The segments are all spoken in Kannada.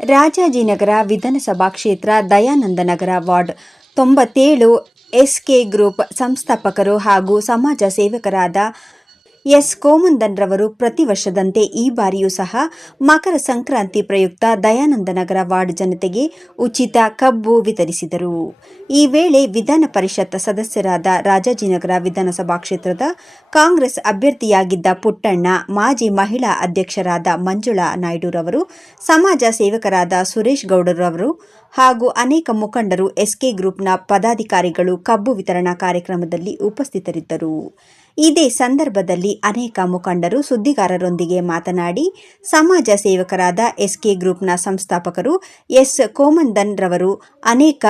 ರಾಜಾಜಿನಗರ ವಿಧಾನಸಭಾ ಕ್ಷೇತ್ರ ದಯಾನಂದನಗರ ವಾರ್ಡ್ 97 ಎಸ್ಕೆ ಗ್ರೂಪ್ ಸಂಸ್ಥಾಪಕರು ಹಾಗೂ ಸಮಾಜ ಸೇವಕರಾದ ಎಸ್ ಕೋಮಂದನ್ ರವರು ಪ್ರತಿ ವರ್ಷದಂತೆ ಈ ಬಾರಿಯೂ ಸಹ ಮಕರ ಸಂಕ್ರಾಂತಿ ಪ್ರಯುಕ್ತ ದಯಾನಂದನಗರ ವಾರ್ಡ್ ಜನತೆಗೆ ಉಚಿತ ಕಬ್ಬು ವಿತರಿಸಿದರು. ಈ ವೇಳೆ ವಿಧಾನ ಪರಿಷತ್ ಸದಸ್ಯರಾದ ರಾಜಾಜಿನಗರ ವಿಧಾನಸಭಾ ಕ್ಷೇತ್ರದ ಕಾಂಗ್ರೆಸ್ ಅಭ್ಯರ್ಥಿಯಾಗಿದ್ದ ಪುಟ್ಟಣ್ಣ, ಮಾಜಿ ಮಹಿಳಾ ಅಧ್ಯಕ್ಷರಾದ ಮಂಜುಳಾ ನಾಯ್ಡುರವರು, ಸಮಾಜ ಸೇವಕರಾದ ಸುರೇಶ್ ಗೌಡರವರು ಹಾಗೂ ಅನೇಕ ಮುಖಂಡರು ಎಸ್ಕೆ ಗ್ರೂಪ್ನ ಪದಾಧಿಕಾರಿಗಳು ಕಬ್ಬು ವಿತರಣಾ ಕಾರ್ಯಕ್ರಮದಲ್ಲಿ ಉಪಸ್ಥಿತರಿದ್ದರು. ಇದೇ ಸಂದರ್ಭದಲ್ಲಿ ಅನೇಕ ಮುಖಂಡರು ಸುದ್ದಿಗಾರರೊಂದಿಗೆ ಮಾತನಾಡಿ, ಸಮಾಜ ಸೇವಕರಾದ ಎಸ್ಕೆ ಗ್ರೂಪ್ನ ಸಂಸ್ಥಾಪಕರು ಎಸ್ ಕೋಮಂದನ್ ರವರು ಅನೇಕ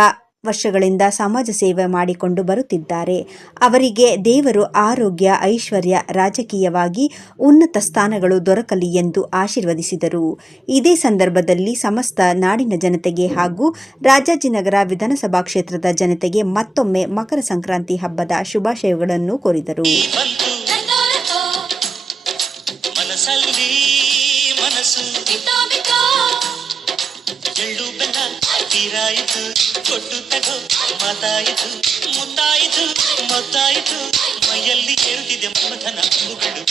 ವರ್ಷಗಳಿಂದ ಸಮಾಜ ಸೇವೆ ಮಾಡಿಕೊಂಡು ಬರುತ್ತಿದ್ದಾರೆ. ಅವರಿಗೆ ದೇವರು ಆರೋಗ್ಯ, ಐಶ್ವರ್ಯ, ರಾಜಕೀಯವಾಗಿ ಉನ್ನತ ಸ್ಥಾನಗಳು ದೊರಕಲಿ ಎಂದು ಆಶೀರ್ವದಿಸಿದರು. ಇದೇ ಸಂದರ್ಭದಲ್ಲಿ ಸಮಸ್ತ ನಾಡಿನ ಜನತೆಗೆ ಹಾಗೂ ರಾಜಾಜಿನಗರ ವಿಧಾನಸಭಾ ಕ್ಷೇತ್ರದ ಜನತೆಗೆ ಮತ್ತೊಮ್ಮೆ ಮಕರ ಸಂಕ್ರಾಂತಿ ಹಬ್ಬದ ಶುಭಾಶಯಗಳನ್ನು ಕೋರಿದರು. ಕೊಟ್ಟು ತಗೋ ಮಾತಾಯಿತು ಮುತ್ತಾಯಿತು ಮತ್ತಾಯಿತು ಮೈಯಲ್ಲಿ ಏರುತ್ತಿದೆ ಮಮಥನ ಅಂಬುಗಳು.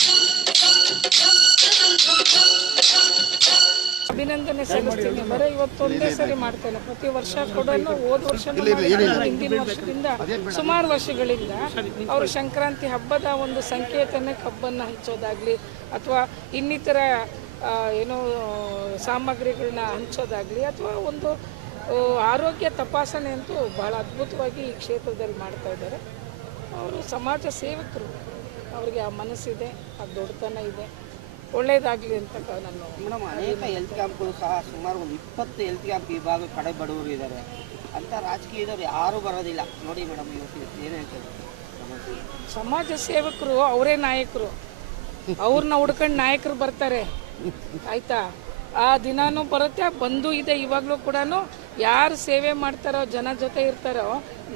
ಅಭಿನಂದನೆ ಸಲ್ಲಿಸ್ತೀನಿ. ಬರೀ ಇವತ್ತೊಂದೇ ಸರಿ ಮಾಡ್ತೇನೆ, ಪ್ರತಿ ವರ್ಷ ಕೂಡ ಹೋದ ವರ್ಷ ಹಿಂದಿನ ವರ್ಷದಿಂದ ಸುಮಾರು ವರ್ಷಗಳಿಂದ ಅವರು ಸಂಕ್ರಾಂತಿ ಹಬ್ಬದ ಒಂದು ಸಂಕೇತನೆ ಕಬ್ಬನ್ನು ಹಂಚೋದಾಗ್ಲಿ ಅಥವಾ ಇನ್ನಿತರ ಏನೋ ಸಾಮಗ್ರಿಗಳನ್ನ ಹಂಚೋದಾಗ್ಲಿ ಅಥವಾ ಒಂದು ಆರೋಗ್ಯ ತಪಾಸಣೆ ಅಂತೂ ಭಾಳ ಅದ್ಭುತವಾಗಿ ಈ ಕ್ಷೇತ್ರದಲ್ಲಿ ಮಾಡ್ತಾ ಇದ್ದಾರೆ. ಅವರು ಸಮಾಜ ಸೇವಕರು, ಅವರಿಗೆ ಆ ಮನಸ್ಸಿದೆ, ಆ ದೊಡ್ಡತನ ಇದೆ, ಒಳ್ಳೇದಾಗಲಿ ಅಂತ ನಾನು. ಮೇಡಮ್, ಅನೇಕ ಹೆಲ್ತ್ ಕ್ಯಾಂಪ್ಗಳು ಸಹ ಸುಮಾರು ಒಂದು 20 ಹೆಲ್ತ್ ಕ್ಯಾಂಪ್ ಈ ಭಾಗ ಕಡೆ ಬಡವರು ಇದ್ದಾರೆ ಅಂತ ರಾಜಕೀಯದವ್ರು ಯಾರೂ ಬರೋದಿಲ್ಲ ನೋಡಿ ಮೇಡಮ್. ಇವತ್ತು ಏನು ಹೇಳ್ತಾರೆ, ಸಮಾಜ ಸೇವಕರು ಅವರೇ ನಾಯಕರು, ಅವ್ರನ್ನ ಹುಡ್ಕೊಂಡು ನಾಯಕರು ಬರ್ತಾರೆ ಆಯಿತಾ. ಆ ದಿನಾನೂ ಬರುತ್ತೆ, ಬಂದು ಇದೆ. ಇವಾಗಲೂ ಕೂಡ ಯಾರು ಸೇವೆ ಮಾಡ್ತಾರೋ, ಜನ ಜೊತೆ ಇರ್ತಾರೋ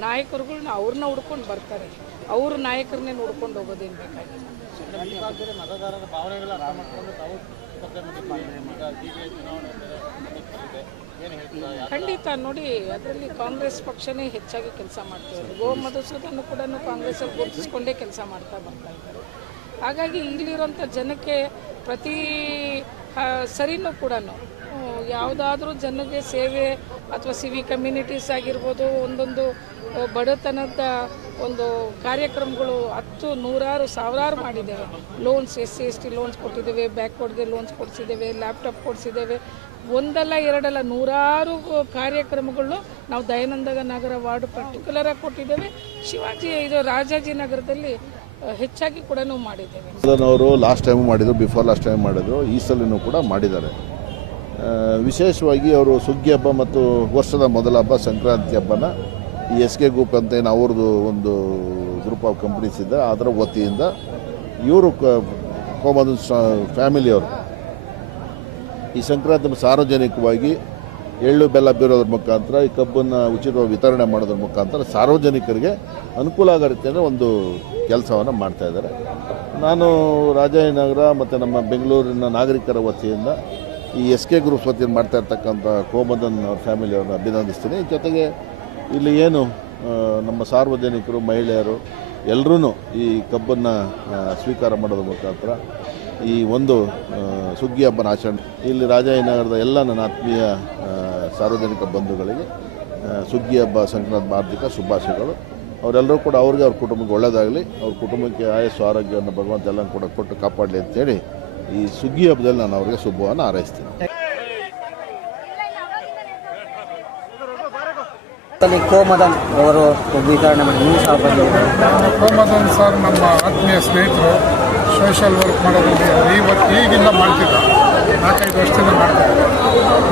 ನಾಯಕರುಗಳನ್ನ ಅವ್ರನ್ನ ಹುಡ್ಕೊಂಡು ಬರ್ತಾರೆ. ಅವರು ನಾಯಕರನ್ನೇ ಹುಡ್ಕೊಂಡು ಹೋಗೋದೇನು ಬೇಕಾಗಿಲ್ಲ. ಖಂಡಿತ ನೋಡಿ, ಅದರಲ್ಲಿ ಕಾಂಗ್ರೆಸ್ ಪಕ್ಷನೇ ಹೆಚ್ಚಾಗಿ ಕೆಲಸ ಮಾಡ್ತಾರೆ. ಗೋ ಮಧುಸೂದನ್ ಕೂಡ ಕಾಂಗ್ರೆಸ್ಸಲ್ಲಿ ಗುರುತಿಸ್ಕೊಂಡೇ ಕೆಲಸ ಮಾಡ್ತಾ ಬರ್ತಾ ಇದ್ದಾರೆ. ಹಾಗಾಗಿ ಇಲ್ಲಿರೋಂಥ ಜನಕ್ಕೆ ಪ್ರತಿ ಸರಿನೂ ಕೂಡ ಯಾವುದಾದ್ರೂ ಜನಕ್ಕೆ ಸೇವೆ ಅಥವಾ ಸಿವಿ ಕಮ್ಯುನಿಟೀಸ್ ಆಗಿರ್ಬೋದು, ಒಂದೊಂದು ಬಡತನದ ಒಂದು ಕಾರ್ಯಕ್ರಮಗಳು 10, 100, ಸಾವಿರಾರು ಮಾಡಿದ್ದೇವೆ. ಲೋನ್ಸ್, SC/ST ಲೋನ್ಸ್ ಕೊಟ್ಟಿದ್ದೇವೆ, ಬ್ಯಾಕ್ವರ್ಡ್ಗೆ ಲೋನ್ಸ್ ಕೊಡಿಸಿದ್ದೇವೆ, ಲ್ಯಾಪ್ಟಾಪ್ ಕೊಡಿಸಿದ್ದೇವೆ. ಒಂದಲ್ಲ ಎರಡಲ್ಲ ನೂರಾರು ಕಾರ್ಯಕ್ರಮಗಳು ನಾವು ದಯಾನಂದನಗರ ವಾರ್ಡ್ ಪರ್ಟಿಕ್ಯುಲರಾಗಿ ಕೊಟ್ಟಿದ್ದೇವೆ. ರಾಜಾಜಿನಗರದಲ್ಲಿ ಹೆಚ್ಚಾಗಿ ಕೂಡ ಮಾಡಿದ್ದೇವೆ. ಅವರು ಲಾಸ್ಟ್ ಟೈಮ್ ಮಾಡಿದರು, ಬಿಫೋರ್ ಲಾಸ್ಟ್ ಟೈಮ್ ಮಾಡಿದರು, ಈ ಸಲನೂ ಕೂಡ ಮಾಡಿದ್ದಾರೆ. ವಿಶೇಷವಾಗಿ ಅವರು ಸುಗ್ಗಿ ಹಬ್ಬ ಮತ್ತು ವರ್ಷದ ಮೊದಲ ಹಬ್ಬ ಸಂಕ್ರಾಂತಿ ಹಬ್ಬನ ಈ SK ಗ್ರೂಪ್ ಅಂತ ಏನು ಅವ್ರದ್ದು ಒಂದು ಗ್ರೂಪ್ ಆಫ್ ಕಂಪ್ನೀಸ್ ಇದೆ, ಅದರ ವತಿಯಿಂದ ಇವರು ಕೋಮಂದನ್ ಫ್ಯಾಮಿಲಿಯವರು ಈ ಸಂಕ್ರಾಂತಿ ಸಾರ್ವಜನಿಕವಾಗಿ ಎಳ್ಳು ಬೆಲ್ಲ ಬೀರೋದ್ರ ಮುಖಾಂತರ ಈ ಕಬ್ಬನ್ನು ಉಚಿತವಾಗಿ ವಿತರಣೆ ಮಾಡೋದ್ರ ಮುಖಾಂತರ ಸಾರ್ವಜನಿಕರಿಗೆ ಅನುಕೂಲ ಆಗೋ ರೀತಿಯಲ್ಲಿ ಒಂದು ಕೆಲಸವನ್ನು ಮಾಡ್ತಾಯಿದ್ದಾರೆ. ನಾನು ರಾಜಾಜಿನಗರ ಮತ್ತು ನಮ್ಮ ಬೆಂಗಳೂರಿನ ನಾಗರಿಕರ ವತಿಯಿಂದ ಈ SK ಗ್ರೂಪ್ಸ್ ವತಿಯಿಂದ ಮಾಡ್ತಾ ಇರ್ತಕ್ಕಂಥ ಕೋಮಂದನ್ ಅವ್ರ ಫ್ಯಾಮಿಲಿಯವ್ರನ್ನ ಅಭಿನಂದಿಸ್ತೀನಿ. ಜೊತೆಗೆ ಇಲ್ಲಿ ಏನು ನಮ್ಮ ಸಾರ್ವಜನಿಕರು, ಮಹಿಳೆಯರು ಎಲ್ಲರೂ ಈ ಕಬ್ಬನ್ನು ಸ್ವೀಕಾರ ಮಾಡೋದ್ರ ಮುಖಾಂತರ ಈ ಒಂದು ಸುಗ್ಗಿ ಹಬ್ಬನ ಆಚರಣೆ ಇಲ್ಲಿ ರಾಜಾಜಿನಗರದ ಎಲ್ಲ ನನ್ನ ಆತ್ಮೀಯ ಸಾರ್ವಜನಿಕ ಬಂಧುಗಳಿಗೆ ಸುಗ್ಗಿ ಹಬ್ಬ ಸಂಕ್ರಾಂತಿ ಹಾರ್ದಿಕ ಶುಭಾಶಯಗಳು. ಅವರೆಲ್ಲರೂ ಕೂಡ ಅವ್ರಿಗೆ, ಅವ್ರ ಕುಟುಂಬಕ್ಕೆ ಒಳ್ಳೆಯದಾಗಲಿ, ಅವ್ರ ಕುಟುಂಬಕ್ಕೆ ಆಯಸ್ಸು ಆರೋಗ್ಯವನ್ನು ಭಗವಂತ ಎಲ್ಲ ಕೂಡ ಕೊಟ್ಟು ಕಾಪಾಡಲಿ ಅಂತೇಳಿ ಈ ಸುಗ್ಗಿ ಹಬ್ಬದಲ್ಲಿ ನಾನು ಅವರಿಗೆ ಶುಭವನ್ನು ಹಾರೈಸ್ತೀನಿ. ಕೋಮಂದನ್ ಅವರು ವಿತರಣೆ ಮಾಡಿ ಕೋಮಂದನ್ ಸರ್ ನಮ್ಮ ಆತ್ಮೀಯ ಸ್ನೇಹಿತರು, ಸೋಷಲ್ ವರ್ಕ್ ಮಾಡೋದ್ರಲ್ಲಿ ಈಗಿಂದ ಮಾಡ್ತಿದ್ದ 4-5 ವರ್ಷದಿಂದ ಮಾಡ್ತಿದ್ದಾರೆ.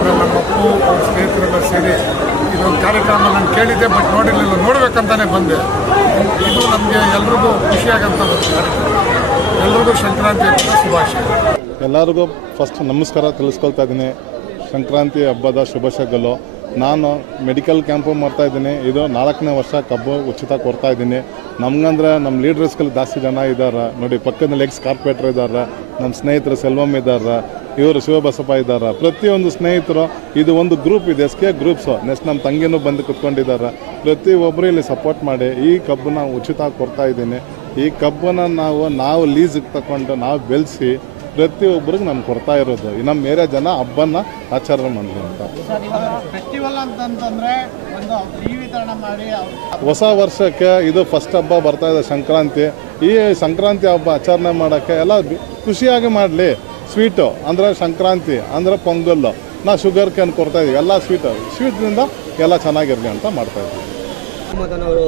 ನಮ್ಮ ಅಪ್ಪು ಅವ್ರ ಸ್ನೇಹಿತರೆಲ್ಲ ಸೇರಿ ಇದೊಂದು ಕಾರ್ಯಕ್ರಮ ನಾನು ಕೇಳಿದ್ದೆ, ಬಟ್ ನೋಡಿರಲಿಲ್ಲ, ನೋಡಬೇಕಂತಾನೆ ಬಂದೆ. ಇದು ನಮಗೆ ಎಲ್ರಿಗೂ ಖುಷಿಯಾಗಂತ ಒಂದು ಕಾರ್ಯಕ್ರಮ. ಎಲ್ರಿಗೂ ಸಂಕ್ರಾಂತಿ ಹಬ್ಬದ ಶುಭಾಶಯ. ಎಲ್ಲರಿಗೂ ಫಸ್ಟ್ ನಮಸ್ಕಾರ ತಿಳಿಸ್ಕೊಳ್ತಾ ಇದ್ದೀನಿ. ಸಂಕ್ರಾಂತಿ ಹಬ್ಬದ ಶುಭಾಶಯಗಳು. ನಾನು ಮೆಡಿಕಲ್ ಕ್ಯಾಂಪು ಮಾಡ್ತಾಯಿದ್ದೀನಿ. ಇದು 4ನೇ ವರ್ಷ ಕಬ್ಬು ಉಚಿತ ಕೊಡ್ತಾಯಿದ್ದೀನಿ. ನಮಗಂದ್ರೆ ನಮ್ಮ ಲೀಡರ್ಸ್ಗಳು ಜಾಸ್ತಿ ಜನ ಇದ್ದಾರೆ ನೋಡಿ. ಪಕ್ಕದಲ್ಲಿ ಎಕ್ಸ್ ಕಾರ್ಪೊರೇಟರ್ ಇದ್ದಾರೆ, ನಮ್ಮ ಸ್ನೇಹಿತರು ಸೆಲ್ವಮ್ ಇದ್ದಾರೆ, ಇವರು ಶಿವಬಸಪ್ಪ ಇದ್ದಾರೆ, ಪ್ರತಿಯೊಂದು ಸ್ನೇಹಿತರು ಇದು ಒಂದು ಗ್ರೂಪ್ ಇದೆ, SK ಗ್ರೂಪ್ಸು. ನೆಕ್ಸ್ಟ್ ನಮ್ಮ ತಂಗಿನೂ ಬಂದು ಕುತ್ಕೊಂಡಿದ್ದಾರೆ. ಪ್ರತಿಯೊಬ್ಬರು ಇಲ್ಲಿ ಸಪೋರ್ಟ್ ಮಾಡಿ ಈ ಕಬ್ಬನ್ನ ಉಚಿತ ಕೊಡ್ತಾ ಇದ್ದೀನಿ. ಈ ಕಬ್ಬನ್ನು ನಾವು ಲೀಸಿಗೆ ತಗೊಂಡು ನಾವು ಬೆಳೆಸಿ ಪ್ರತಿಯೊಬ್ಬರಿಗೆ ನಾನು ಕೊಡ್ತಾ ಇರೋದು. ನಮ್ಮ ಏರಿಯಾ ಜನ ಹಬ್ಬನ ಆಚರಣೆ ಮಾಡಲಿ ಅಂತ. ಫೆಸ್ಟಿವಲ್ ಅಂತಂದ್ರೆ ಒಂದು ಫ್ರೀ ವಿತರಣೆ ಮಾಡಿ ಹೊಸ ವರ್ಷಕ್ಕೆ ಇದು ಫಸ್ಟ್ ಹಬ್ಬ ಬರ್ತಾ ಇದೆ ಸಂಕ್ರಾಂತಿ. ಈ ಸಂಕ್ರಾಂತಿ ಹಬ್ಬ ಆಚರಣೆ ಮಾಡೋಕ್ಕೆ ಎಲ್ಲ ಖುಷಿಯಾಗಿ ಮಾಡಲಿ. ಸ್ವೀಟು ಅಂದರೆ ಸಂಕ್ರಾಂತಿ ಅಂದರೆ ಪೊಂಗಲ್ಲು, ನಾವು ಶುಗರ್ ಕ್ಯಾನ್ ಕೊಡ್ತಾ ಇದ್ದೀವಿ. ಎಲ್ಲ ಸ್ವೀಟ್ನಿಂದ ಎಲ್ಲ ಚೆನ್ನಾಗಿರಲಿ ಅಂತ ಮಾಡ್ತಾ ಇದ್ದೀವಿ. ಮದನ್ ಅವರು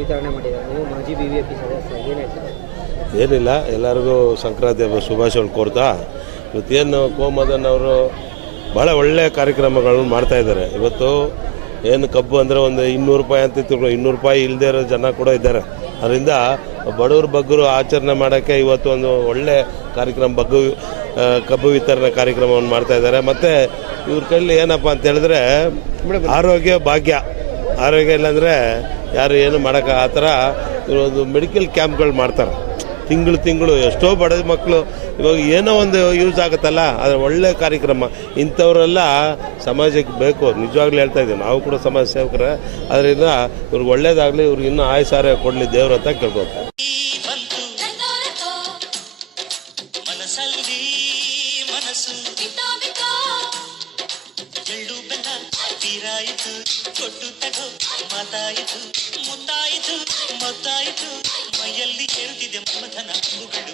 ವಿತರಣೆ ಮಾಡಿದ್ದಾರೆ, ನೀವು ಮಾಜಿ BVP ಸದಸ್ಯ, ಏನು ಹೇಳ್ತಾರೆ? ಏನಿಲ್ಲ, ಎಲ್ಲರಿಗೂ ಸಂಕ್ರಾಂತಿ ಹಬ್ಬ ಶುಭಾಶಯಗಳು ಕೋರ್ತಾ ಇವತ್ತೇನು ಕೋಮದನ್ ಅವರು ಭಾಳ ಒಳ್ಳೆಯ ಕಾರ್ಯಕ್ರಮಗಳನ್ನು ಮಾಡ್ತಾಯಿದ್ದಾರೆ. ಇವತ್ತು ಏನು ಕಬ್ಬು ಅಂದರೆ ಒಂದು 200 ರೂಪಾಯಿ ಅಂತ ತಿಳ್ಕೊಂಡು 200 ರೂಪಾಯಿ ಇಲ್ಲದೇ ಇರೋ ಜನ ಕೂಡ ಇದ್ದಾರೆ. ಅದರಿಂದ ಬಡವ್ರ ಬಗ್ಗರು ಆಚರಣೆ ಮಾಡೋಕ್ಕೆ ಇವತ್ತು ಒಂದು ಒಳ್ಳೆಯ ಕಾರ್ಯಕ್ರಮ ಕಬ್ಬು ವಿತರಣೆ ಕಾರ್ಯಕ್ರಮವನ್ನು ಮಾಡ್ತಾಯಿದ್ದಾರೆ. ಮತ್ತು ಇವ್ರ ಕೈಲಿ ಏನಪ್ಪ ಅಂತ ಹೇಳಿದ್ರೆ ಆರೋಗ್ಯ ಭಾಗ್ಯ, ಆರೋಗ್ಯ ಇಲ್ಲಾಂದರೆ ಯಾರು ಏನು ಮಾಡೋಕ್ಕೆ ಆ ಥರ ಇವರೊಂದು ಮೆಡಿಕಲ್ ಕ್ಯಾಂಪ್ಗಳು ಮಾಡ್ತಾರೆ. ತಿಂಗಳು ಎಷ್ಟೋ ಬಡ ಮಕ್ಕಳು ಇವಾಗ ಏನೋ ಒಂದು ಯೂಸ್ ಆಗುತ್ತಲ್ಲ, ಅದು ಒಳ್ಳೆಯ ಕಾರ್ಯಕ್ರಮ. ಇಂಥವರೆಲ್ಲ ಸಮಾಜಕ್ಕೆ ಬೇಕು. ನಿಜವಾಗ್ಲೂ ಹೇಳ್ತಾ ಇದ್ದೀವಿ, ನಾವು ಕೂಡ ಸಮಾಜ ಸೇವಕರೇ. ಅದರಿಂದ ಇವ್ರಿಗೆ ಒಳ್ಳೇದಾಗಲಿ, ಇವ್ರಿಗೆ ಇನ್ನೂ ಆಯುಸಾರ ಕೊಡಲಿ ದೇವ್ರ ಅಂತ ಕೇಳ್ಬೋದು. ಮನಸ್ಸಲ್ಲಿ ಮನಸ್ಸು ಎಳ್ಳು ಬೆಲ್ಲ ತೀರಾಯಿತು, ಕೊಟ್ಟು ತಗೋ ಮಾತಾಯಿತು, ಮುತ್ತಾಯಿತು, ಮತ್ತಾಯಿತು, ಮೈಯಲ್ಲಿ ಏರುತ್ತಿದೆ ಮಮಥನ ಅಂಬುಗಳು.